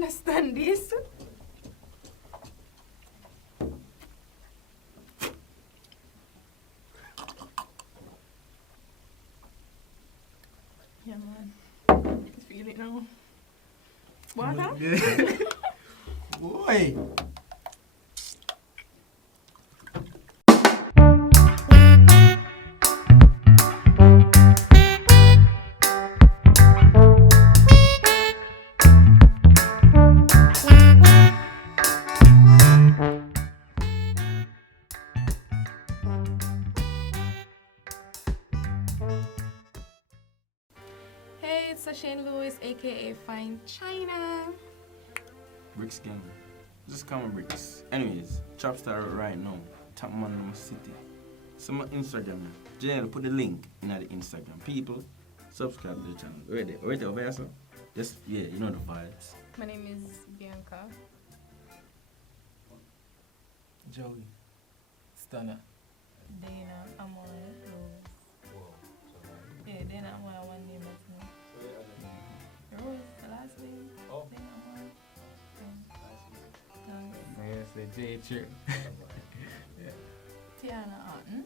understand this. Yeah, man. I feel it now. Water? Boy. Hey, it's Asheem Lewis, aka Fine China. Bricks gang. Just come on Bricks. Anyways, Trap Star right now. Top man in my city. So my Instagram. Jnel, put the link in the Instagram. People, subscribe to the channel. Ready over here, sir? Just, yeah, you know the vibes. My name is Bianca. Joey. Stunner. Dana, I'm on Rose. Yeah, Dana, I'm on one name, that's me. Rose, the last name. Oh. Dana, I'm on. Yes, the J Church. Tiana Arton.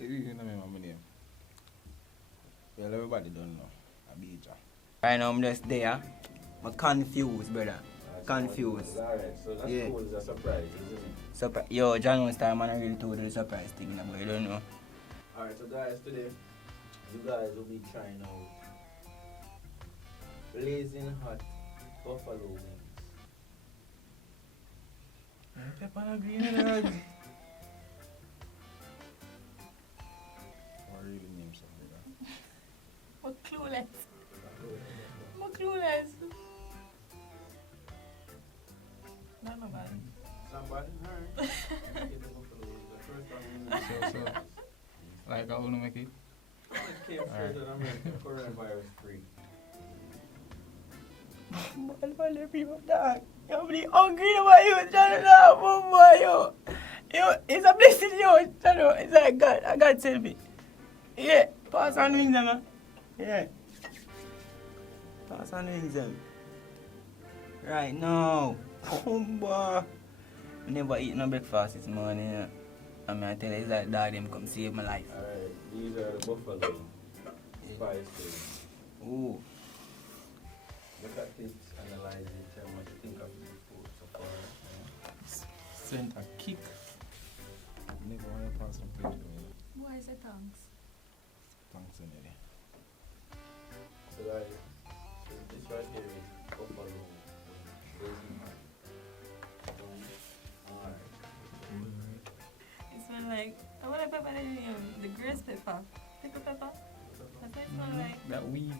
You know my name. Well, everybody don't know. Bijah. Right now I'm just there. I'm confused, brother. Confused. Alright, so that's Yeah. cool. It's a surprise, isn't it? Yo, John was time and I really told you the surprise thing, but you don't know. Alright, so guys, today you guys will be trying out blazing hot buffalo wings. Pepper green and red. Or really name something like I'm clueless. I'm clueless. Not nobody. Somebody? Alright. Get the buffalo wings. The first time we Like I wanna make it. it came straight to America, coronavirus free. Yo, be hungry about you, John. Boy, yo. Yo, it's a blessing, yo, John. It's like God. I got to tell me. Yeah, pass on wings, man. Yeah. Pass on wings, them. Right now. Oh, boy. I never eat no breakfast this morning, yeah. I mean, I tell you, it's like dad, them come save my life. Alright, these are the buffalo spices. Ooh. Look at it, analyze it, tell me what you think of the food so far. Sent a kick. Never want to pass some page to me. Why is it thanks? Thanks anyway. So guys, so this right here is buffalo blazing hot. Alright. It smells like, I want a pepper, the grace pepper. Pepper. That's what it smells like. That weed.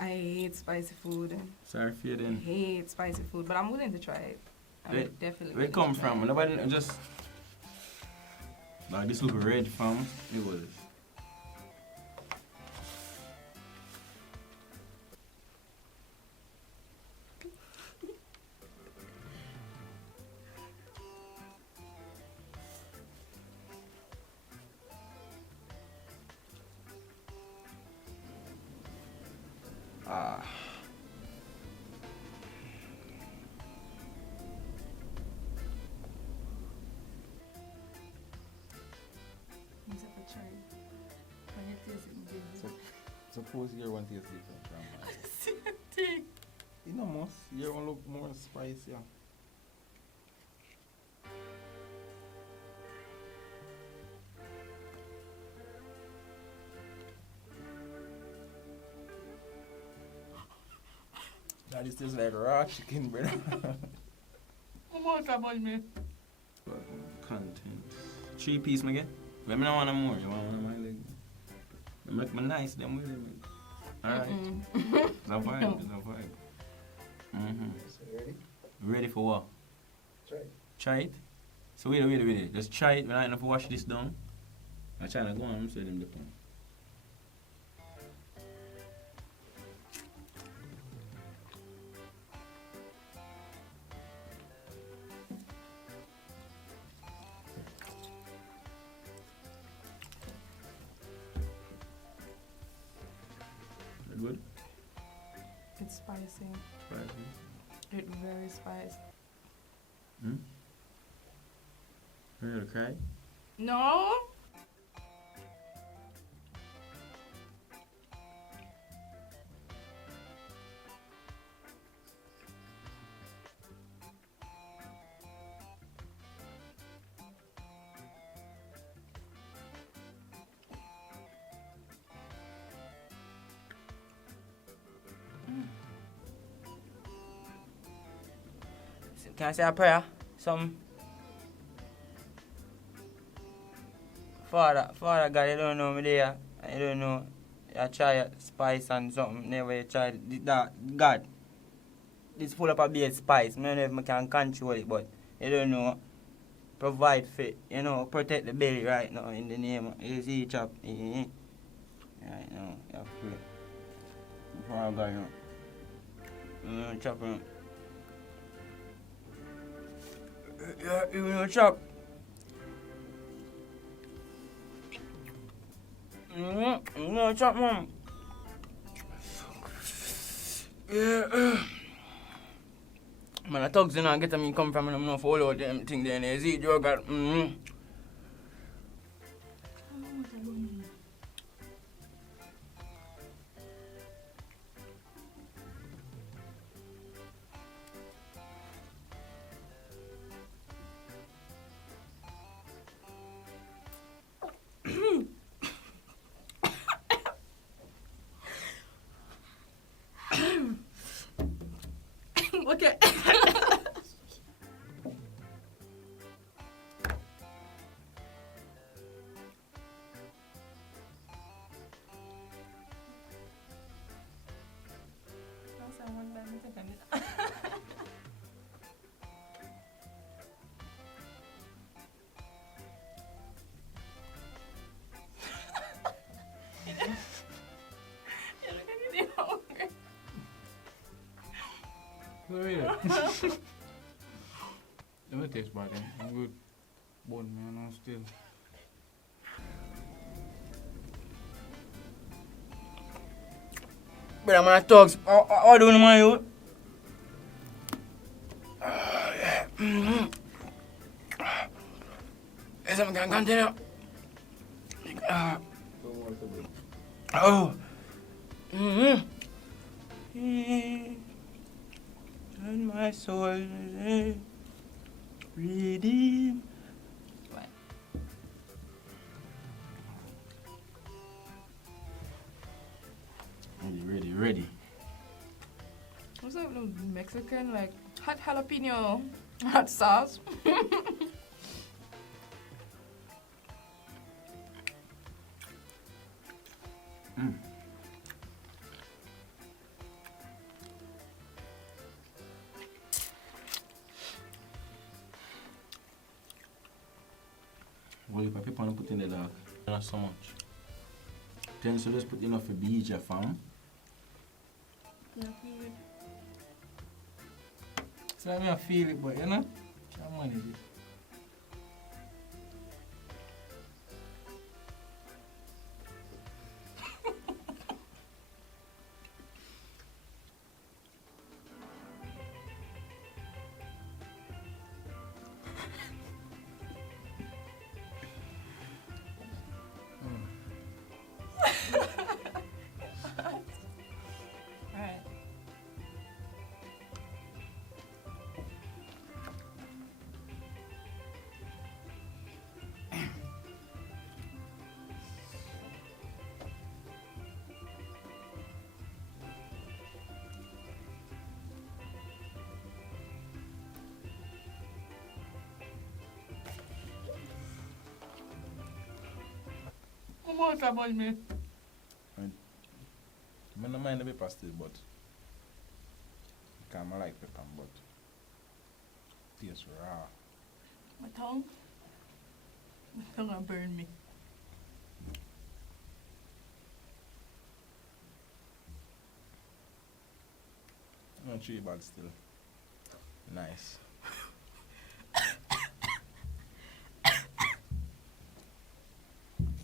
I hate spicy food. Sorry for you I then. hate spicy food, but I'm willing to try it. I'm definitely Where it come from? Nobody just like this look red fam. It was. Ah. You have to try it. When you taste it, So, suppose you want to taste different from mine. same thing. You know, most you want look more spicy. Yeah. That is just like raw chicken, brother. Come on, come on, me. Content. 3 piece, again. Let me know one more. You want one of my leg? You make me nice, then we'll make. Alright. It's a vibe. It's a vibe. So ready? Ready for what? Try it. Try it? So wait. Just try it. We're not enough to wash this down. I'm trying to go on. I'm saying them the pan. It's spicy. Spicy. It's very spicy. Hmm? You gonna cry? No. Can I say a prayer? Some. Father God, you don't know me there. You don't know. You try spice and something. Never you try that. God. It's full up of base spice. I don't know if I can control it, but you don't know. Provide fit. You know, protect the belly right now in the name of. You see, chop. Right now, you have to. Before I go, you know, chop him. Yeah, you know, chop. No, chop, mom. Yeah. Man, the thugs, you know, get me come from, and I'm not follow them thing there. You see, you got, Okay. Let me taste bad. I'm good. Bone man, I'm still. but I'm gonna thugs. How do you know you? Yes, I'm gonna continue. Oh. And my soul redeem. What? Ready. What's up, no Mexican like hot jalapeno hot sauce? Well, if I people put in the dog, not so much. Then so just put enough for Bijah fam. Yeah, feel it. So I mean, I feel it, but you know, can't manage it. Alright. Come on, boy, man. I don't mind the pepper still, but I like pepper, but tastes raw. My tongue gonna burn me. Not too bad still. Nice.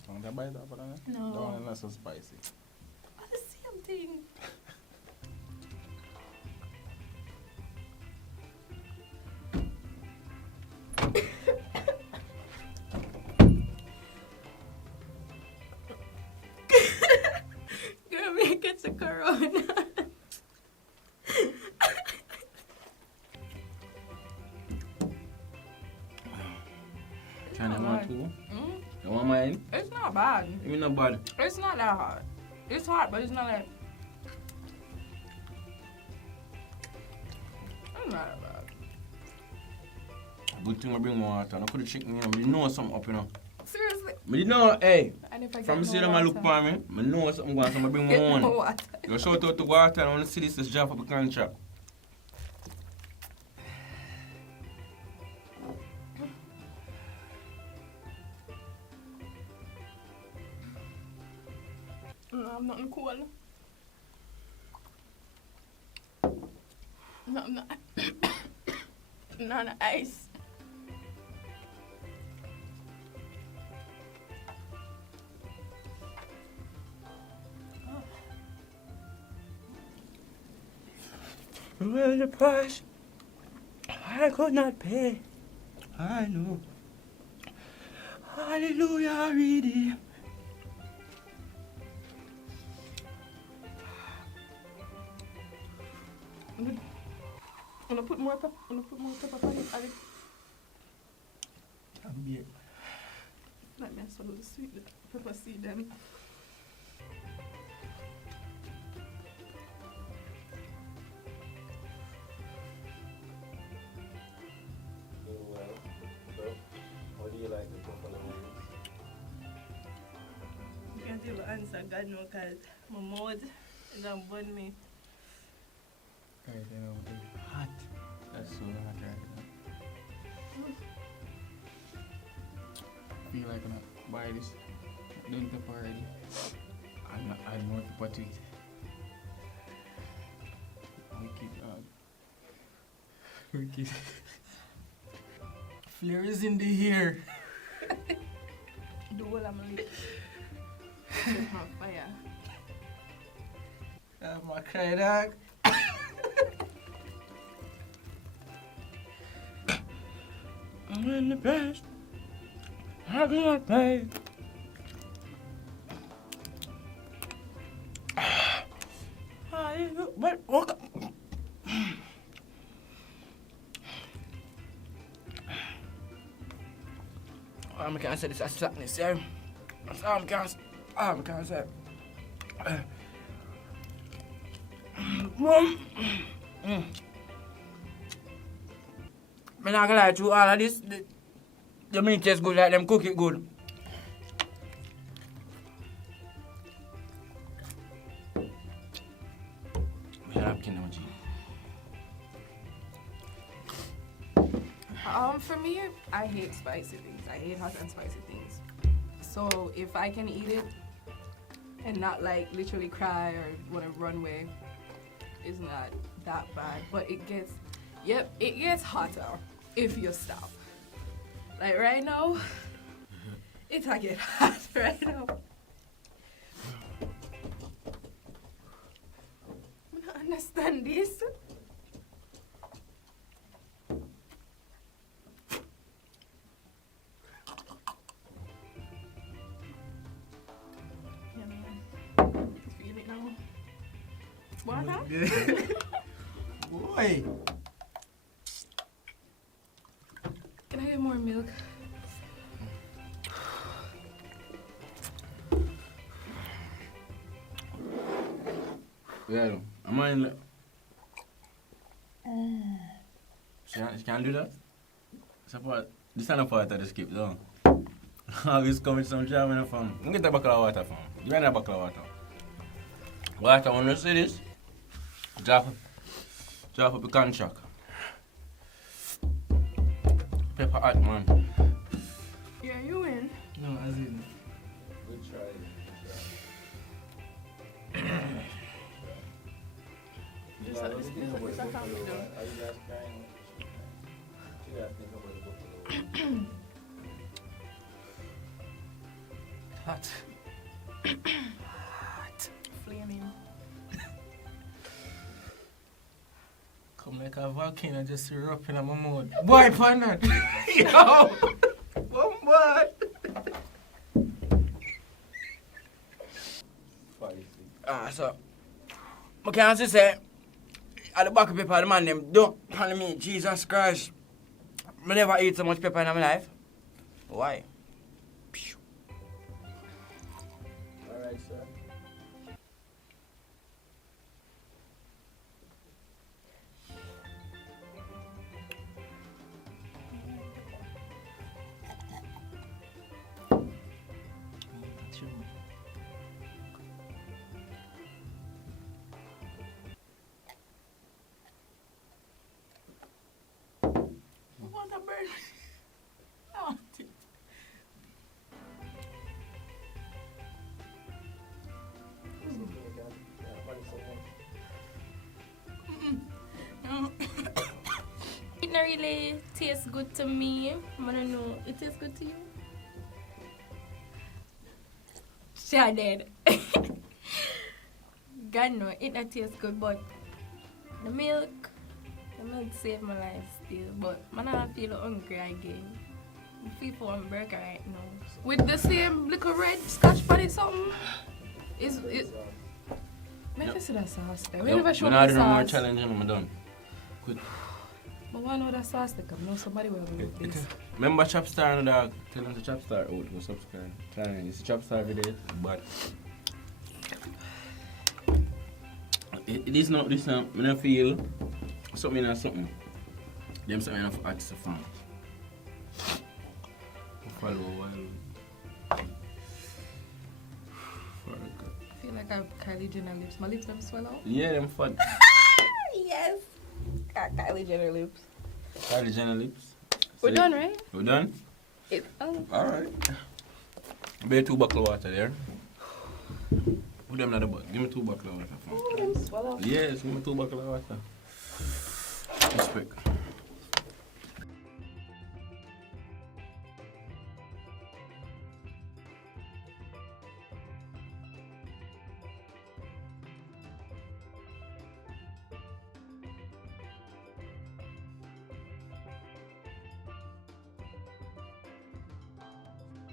Want to buy that banana? No. That one is not so spicy. Oh, the same thing. Can you want too? Mm, You want mine? it's not bad. You mean not bad? It's not that hard. It's hard, but it's not like. It's not that bad. Good thing I bring more water. I could have chicken, you know. I know something up, you know. Seriously. But you know, hey, And if I from get see no them I look water- for me, I know something going on, so I bring Get more no one. water. You shout out to water, and I want to see this job up a contract. No, I'm nothing cool. No, I'm not. Not ice. Well, the price I could not pay. I know. Hallelujah, redeem. I'm gonna put more pepper. I'm gonna put more pepper on it. Let me swallow the sweet pepper seed then. Doing well. So, what do you like the buffalo wings? You can't even answer God no, cause my mouth is on burn me. Right, you know, it's hot. That's so hot right now. Feel like I'm gonna buy this. Done pepper already. I'm not add more pepper to it. Wicked dog. Wicked. Flair is in the air. The whole of my lip. It's on fire. I'm gonna cry, dog. I'm in the best. I do not pay. But what? I can't say this as slackness, yeah. I can't say. I'm not gonna lie to you, all of this, the meat tastes good like them cook it good. For me, I hate spicy things. I hate hot and spicy things. So if I can eat it and not like literally cry or want to run away, it's not that bad. But it gets hotter if you stop. Like right now, it's I get hot right now. I don't understand this. Water? Boy. Can I get more milk? Yeah, I'm in. She can't do that? This is not part of the skip, though. Always coming some job in the farm. Get a bucket of water, fam. Give me a bucket of water. Water, when you see this, drop up the contract. Pepper hot, man. Yeah, you win. No, as in. Good try. This a family though. Are you guys crying? You guys think about the buffalo wings? Hot. Flaming. Come like a volcano just erupting in my mouth. Boy, pan that. Yo! Bombard! Spicy. So, I can't say, at the back of paper, the man them don't pan me, Jesus Christ. I never eat so much pepper in my life. Why? Alright, sir. Want a bird? I want it. No. It not really tastes good to me. I don't know. It tastes good to you? Sure did. God no, it not tastes good, but the milk saved my life still. But I don't feel hungry again. I feel for a burger right now. With the same little red scotch potty something. Is it? Maybe see that sauce there. We never show I'm me not the doing more sauce. challenge and I'm done. Good. But why know that sauce there come? No, somebody will do this. Remember Chopstar and dog? Tell them to Chopstar out, go subscribe. Trying it's Chopstar video, but it is not this now. I don't feel something or something. Them something enough add to the fan. Follow while. I feel like I have Kylie Jenner lips. My lips never swell out. Yeah, them fun. Yes. Got Kylie Jenner lips. Kylie Jenner lips. We're done, right? We're done? Alright. Bear 2 buckle of water there. Put them in the bucket. Give me 2 buckle of water. Oh, them swell out. Yes, give me 2 buckle of water. Respect.